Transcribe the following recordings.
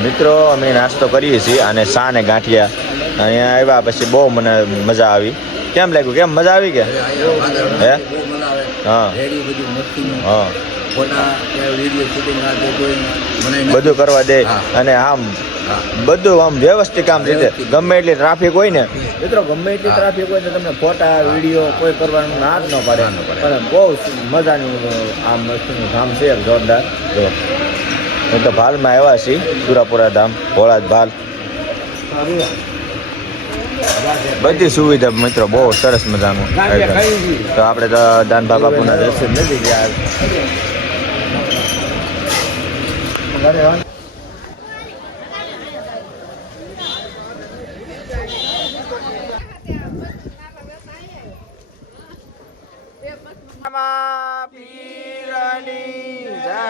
મિત્રો અમે નાસ્તો કરીએ છીએ અને ચા ને ગાંઠિયા અહીંયા આવ્યા પછી બહુ મને મજા આવી. કેમ લાગ્યું? કેમ મજા આવી કે? હે? હા હા બધું કરવા દે અને આમ બધું આમ વ્યવસ્થિત કામ રીતે ગમે એટલી ટ્રાફિક હોય ને મિત્રો, ગમે એટલી ટ્રાફિક હોય તો તમને ફોટા વિડીયો કોઈ કરવાનું ના જ ન પાડે. પણ બહુ મજાનું આમ વસ્તુનું ધામ છે જોરદાર. જો હું તો ભાલમાં આવ્યા છીએ, સુરાપુરા ધામ, ભોળાજ ભાલ. બધી સુવિધા મિત્રો બહુ સરસ મજાનું. તો આપણે તો દાનભા બાપુના દર્શન નથી ગયા. પીરની જય.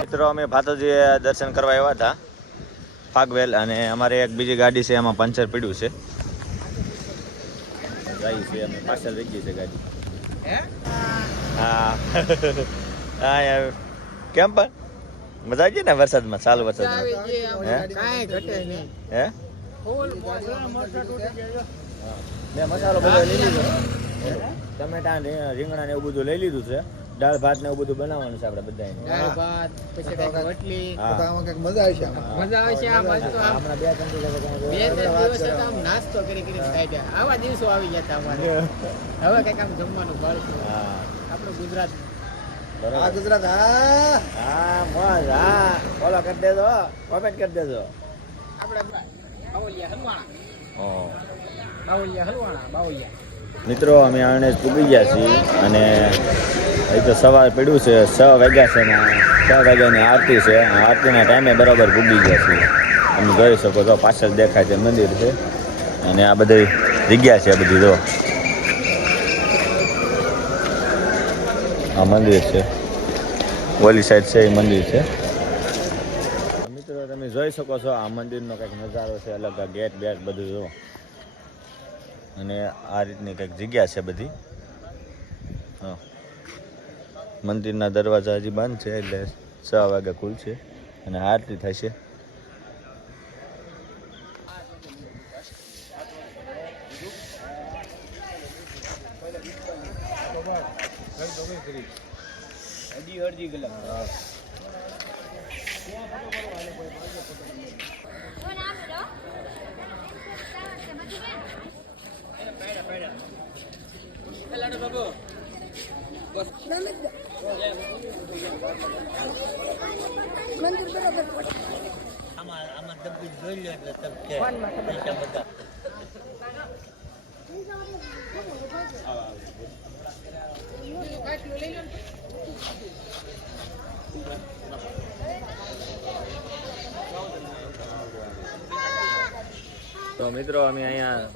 મિત્રો અમે ભાતોજી દર્શન કરવા આવ્યા હતા ફાગવેલ, અને અમારે એક બીજી ગાડી છે એમાં પંચર પડ્યું છે. જાય છે અમે પાછળ રહી ગઈ છે ગાડી. હા હા યાર, કેમ પણ મજા આવી ગઈ ને વરસાદમાં? ચાલુ વરસાદમાં હે મેં મસાલો બધો લઈ લીધો, ટમેટા રીંગણા ને એવું બધું લઈ લીધું છે. દાળ ભાત ને એવું બધું બનાવવાનું છે આપણે બધાને. દાળ ભાત પછી કઈક રોટલી, આમાં કઈક મજા આવશે. મજા આવશે. આ બાજુ તો હમણાં 2-3 દિવસ આમ નાસ્તો કરી કાઢ્યા. આવા દિવસો આવી ગયા અમારે. હવે કઈક આમ જમવાનું ભાળશું. હા આપણું ગુજરાત. આ ગુજરાત. હા હા મોજ. હા ફોલો કરી દેજો, કોમેન્ટ કરી દેજો. આપણે બાવળિયા હલવાણા. ઓ બાવળિયા હલવાણા, બાવળિયા. મિત્રો અમે આણે પૂગી ગયા છીએ અને અહીં તો સવાર પડ્યું છે. 6 વાગ્યા છે ને 6 વાગ્યાની આરતી છે. આરતીના ટાઈમે બરાબર પૂગી ગયા છીએ. તમે જોઈ શકો છો પાછળ દેખાય છે મંદિર છે, અને આ બધી જગ્યા છે. બધી જો આ મંદિર છે, ઓલી સાઈડ છે એ મંદિર છે. મિત્રો તમે જોઈ શકો છો આ મંદિરનો કંઈક નજારો છે અલગ. આ ગેટ બેટ બધું જો, અને આ રીતની કંઈક જગ્યા છે બધી. હા મંદિરના દરવાજા હજી બંધ છે, એટલે 6 વાગે ખુલશે અને આરતી થશે. તો મિત્રો અમે અહીંયા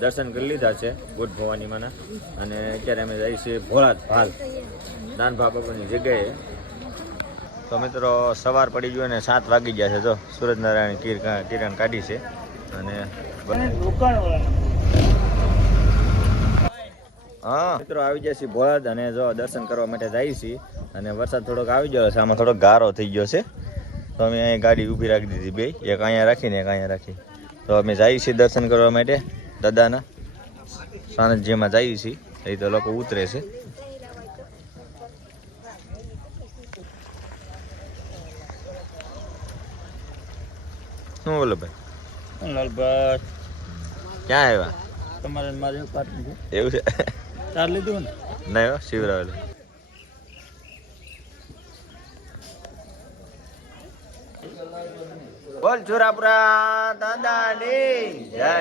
દર્શન કરી લીધા છે બુટ ભવાની માના, અને અત્યારે અમે જઈએ છીએ ભોળાજ ભાલ દાનભા બાપુની જગ્યાએ. તો મિત્રો સવાર પડી ગયો અને 7 વાગી ગયા છે. જો સૂરજનારાયણ કિરણ કાઢી છે, અને હા મિત્રો આવી જાય છે ભોળાજ, અને જો દર્શન કરવા માટે જઈએ છીએ. અને વરસાદ થોડોક આવી ગયો છે, આમાં થોડોક ગારો થઈ ગયો છે, તો અમે અહીંયા ગાડી ઊભી રાખી દીધી બે, એક અહીંયા રાખીને એક અહીંયા રાખી. તો અમે જઈએ છીએ દર્શન કરવા માટે દાદાના સાનિધ્યમાં જઈએ છીએ. એ તો લોકો ઉતરે છે. શું બોલો ભાઈ? લાલભાઈ ક્યાં આવ્યા? તમારે મારે એવું છે? ચાર લીધું ને? નહીં હો, શિવરાવેલું. બોલ સુરાપુરા દાદાની જય.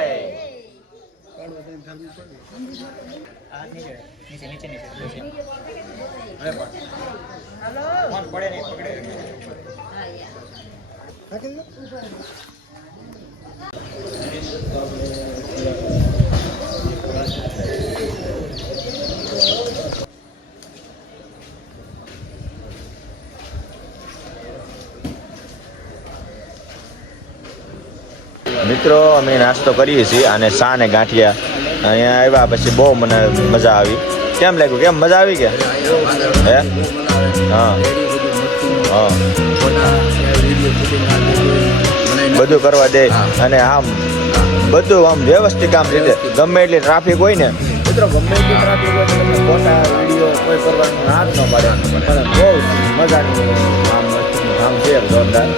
મિત્રો અમે નાસ્તો કરીએ છીએ અને ચા ને ગાંઠિયા અહીંયા આવ્યા પછી બહુ મને મજા આવી. કેમ લાગ્યું? કેમ મજા આવી કે હે? હા હા બધું કરવા દે અને આમ બધું આમ વ્યવસ્થિત આમ રીતે ગમે એટલી ટ્રાફિક હોય ને મિત્રો, ગમે એટલી ટ્રાફિક હોય તો ફોટા વિડીયો કોઈ કરવાનું ના જ ન પાડે. પણ બહુ મજાની આમ છે જોરદાર.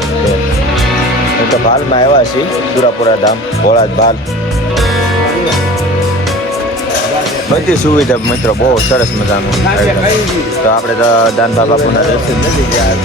તો ભાલમાં આવ્યા છીએ, સુરાપુરા ધામ, ભોળા ભાલ. બધી સુવિધા મિત્રો બહુ સરસ મજાનું. તો આપણે તો દાનભા બાપુના દર્શન નથી ગયા.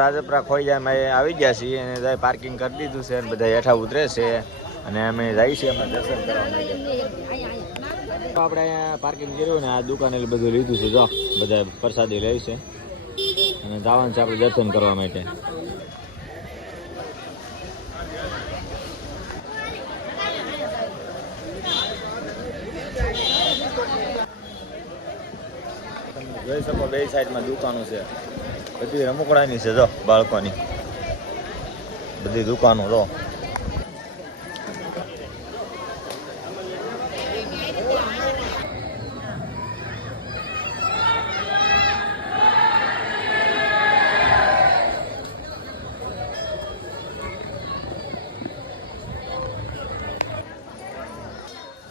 રાજપરા ખોડિયામાં આવી ગયા છીએ અને પાર્કિંગ કરી દીધું છે અને બધા હેઠા ઉતરે છે અને અમે જઈએ છીએ અમે દર્શન કરવા માટે. આપણે અહીંયા પાર્કિંગ કર્યું ને આ દુકાને બધું લીધું છે. જો બધા પ્રસાદી લે છે અને જવાનું છે આપણે દર્શન કરવા માટે. જોઈ શકો બે સાઈડમાં દુકાનો છે, બધી રમકડાની છે. જો બાળકોની બધી દુકાનો જો.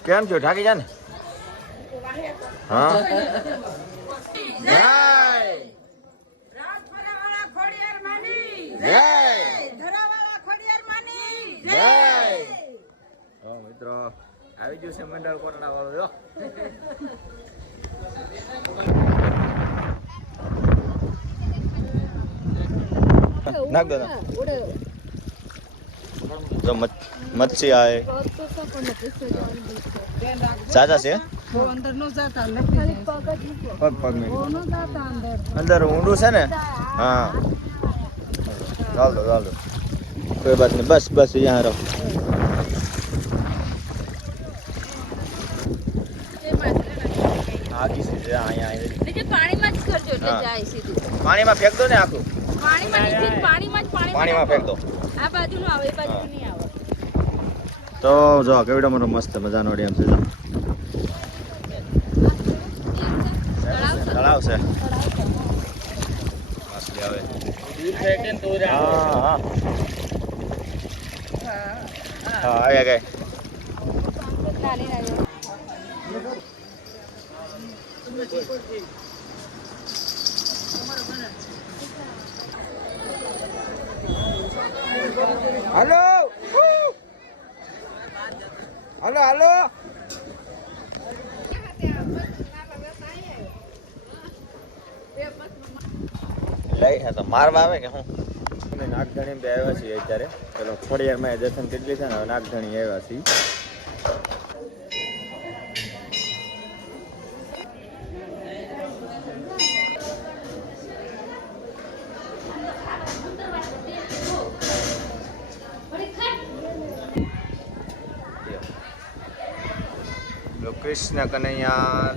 કેમ છો? ઠાકી જા ને? હા. મિત્રો આવી ગયું છે મંડળ કોરડા વાળો. જો નાખ દો. જો મચ્છી આવે ચાચા છે પગ પગ અંદર ઊંડું છે ને. હા ચાલ દો કોઈ બાત નહીં. બસ બસ यहाँ રહો. આખી છે અહીંયા પાણીમાં જ કરજો એટલે જાય સીધું. પાણીમાં ફેંક દો ને આખું. પાણીમાં ફેંક દો. આ બાજુનું આવે એ બાજુ નહીં આવે. તો જો કેવડો મોટો મસ્ત મજાનો ડેમ છે. તળાવ છે. માછલી આવે. હા આવ્યા ગઈ. હાલો હાલો હાલો. લઈ તો મારવા આવે કે હું? અમે નાગધણી બે આવ્યા છીએ અત્યારે. પેલો ખોડિયારમાં દર્શન કરી લીધા ને નાગધણી આવ્યા છીએ. કૃષ્ણ કનૈયા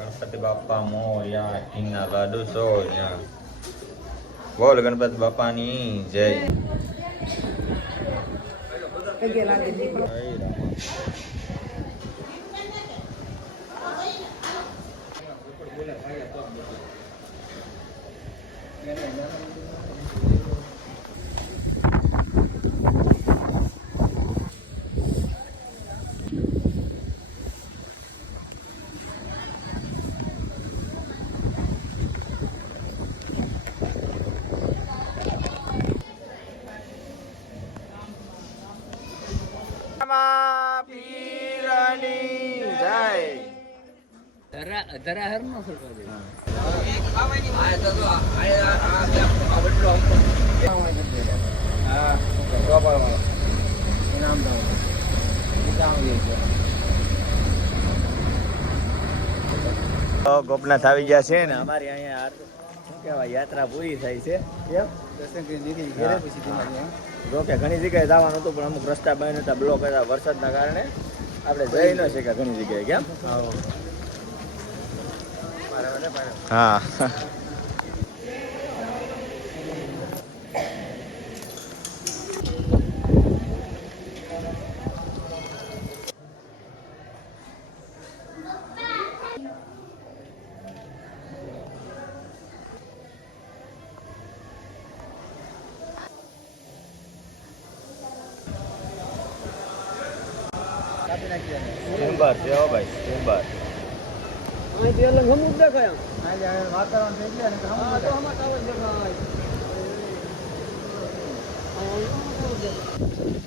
ગણપતિ બાપા મોર્યા હિંગના લાડુ સોર્યા. બોલ ગણપતિ બાપાની જય. ધરાહર નો સરકાર દે. ગોપનાથ આવી ગયા છે ને અમારી અહીંયા શું કહેવાય યાત્રા પૂરી થાય છે. જો કે ઘણી જગ્યાએ જવાનું હતું પણ અમુક રસ્તા બંધ હતા, બ્લોક હતા વરસાદના કારણે આપણે જઈ ન શક્યા ઘણી જગ્યાએ. કેમ? હા ચેમ્બર છે હો ભાઈ ચેમ્બર. અહીંથી અલગ અમુક દેખાય આમ. વાતાવરણ થઈ ગયા ને તો હા, તો આમાં ટાવર દેખાય. અહીંયા આમાં ટાવર દેખાય.